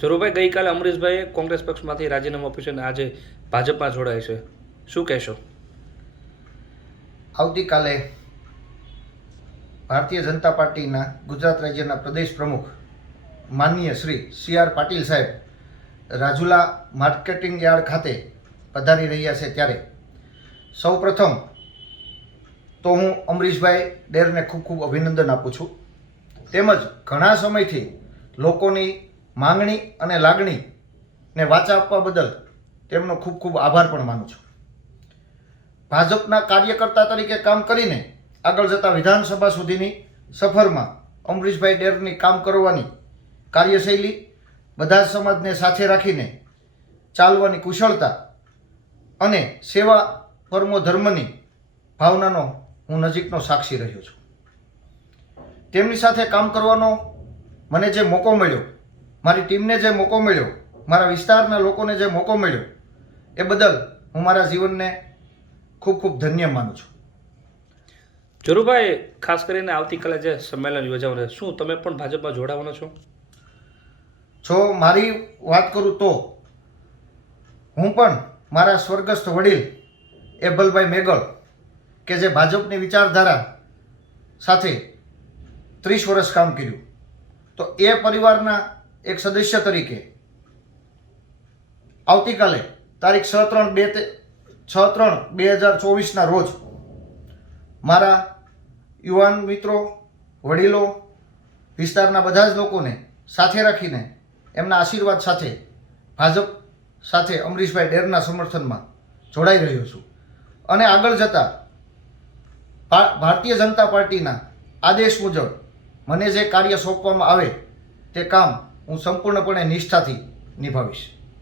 ધ્રુવભાઈ ગઈકાલે અમરીશભાઈએ કોંગ્રેસ પક્ષમાંથી રાજીનામું આપ્યું છે અને આજે ભાજપમાં જોડાય છે. શું કહેશો? આવતીકાલે ભારતીય જનતા પાર્ટીના ગુજરાત રાજ્યના પ્રદેશ પ્રમુખ માનનીય શ્રી સી આર પાટીલ સાહેબ રાજુલા માર્કેટિંગ યાર્ડ ખાતે પધારી રહ્યા છે ત્યારે. સૌપ્રથમ તો હું અમરીશભાઈ ડેરને ખૂબ ખૂબ અભિનંદન આપું છું. તેમજ ઘણા સમયથી લોકોની માંગણી અને લાગણીને વાચા આપવા બદલ તેમનો ખૂબ ખૂબ આભાર પણ માનું છું. ભાજપના કાર્યકર્તા તરીકે કામ કરીને આગળ જતા વિધાનસભા સુધીની સફરમાં અમરીશભાઈ ડેરની કામ કરવાની કાર્યશૈલી બધા સમાજને સાથે રાખીને ચાલવાની કુશળતા અને સેવા પરમો ધર્મની ભાવનાનો હું નજીકનો સાક્ષી રહ્યો છું. તેમની સાથે કામ કરવાનો મને જે મોકો મળ્યો મારી ટીમને જે મોકો મળ્યો મારા વિસ્તારના લોકોને જે મોકો મળ્યો એ બદલ હું મારા જીવનને ખૂબ ખૂબ ધન્ય માનું છું. જરૂરભાઈ ખાસ કરીને આવતીકાલે જે સંમેલન યોજાવાનું શું તમે પણ ભાજપમાં જોડાવાના છો? જો મારી વાત કરું તો હું પણ મારા સ્વર્ગસ્થ વડીલ એબલભાઈ મેગળ કે જે ભાજપની વિચારધારા સાથે ત્રીસ વર્ષ કામ કર્યું. તો એ પરિવારના એક સદસ્ય તરીકે. આવતીકાલે તારીખ છ ત્રણ બે છ ત્રણ બે હજાર ચોવીસના રોજ મારા યુવાન મિત્રો, વડીલો, વિસ્તારના બધા જ લોકોને સાથે રાખીને એમના આશીર્વાદ સાથે ભાજપ સાથે અમરીશભાઈ ડેરના સમર્થનમાં જોડાઈ રહ્યો છું. અને આગળ જતાં ભારતીય જનતા પાર્ટીના આદેશ મુજબ મને જે કાર્ય સોંપવામાં આવે તે કામ હું સંપૂર્ણપણે નિષ્ઠાથી નિભાવીશ.